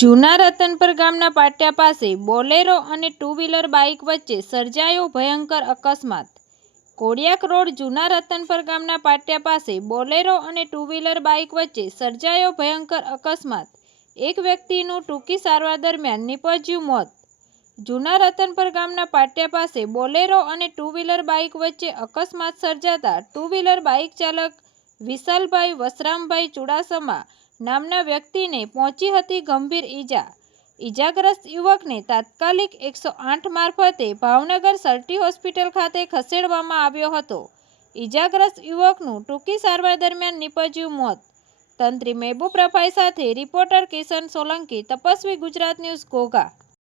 જૂના રતનપર ગામના પાટિયા પાસે બોલેરો અને ટુ વ્હીલર બાઇક વચ્ચે સર્જાયો ભયંકર અકસ્માત। કોડિયાક રોડ જૂના રતનપર ગામના પાટિયા પાસે બોલેરો અને ટુ વ્હીલર બાઇક વચ્ચે સર્જાયો ભયંકર અકસ્માત। એક વ્યક્તિનું ટૂંકી સારવાર દરમિયાન નીપજ્યું મોત। જૂના રતનપર ગામના પાટિયા પાસે બોલેરો અને ટુ વ્હીલર બાઇક વચ્ચે અકસ્માત સર્જાતા ટુ વ્હીલર બાઇક ચાલક વિશાલભાઈ વસરામભાઈ ચુડાસમા નામના વ્યક્તિને પહોંચી હતી ગંભીર ઈજા। ઈજાગ્રસ્ત યુવકને તાત્કાલિક 108 મારફતે ભાવનગર સર્ટી હોસ્પિટલ ખાતે ખસેડવામાં આવ્યો હતો। ઈજાગ્રસ્ત યુવકનું ટૂંકી સારવાર દરમિયાન નીપજ્યું મોત। તંત્રી મહેબૂબ રફાઈ સાથે રિપોર્ટર કિશન સોલંકી, તપસ્વી ગુજરાત ન્યૂઝ, ઘોઘા।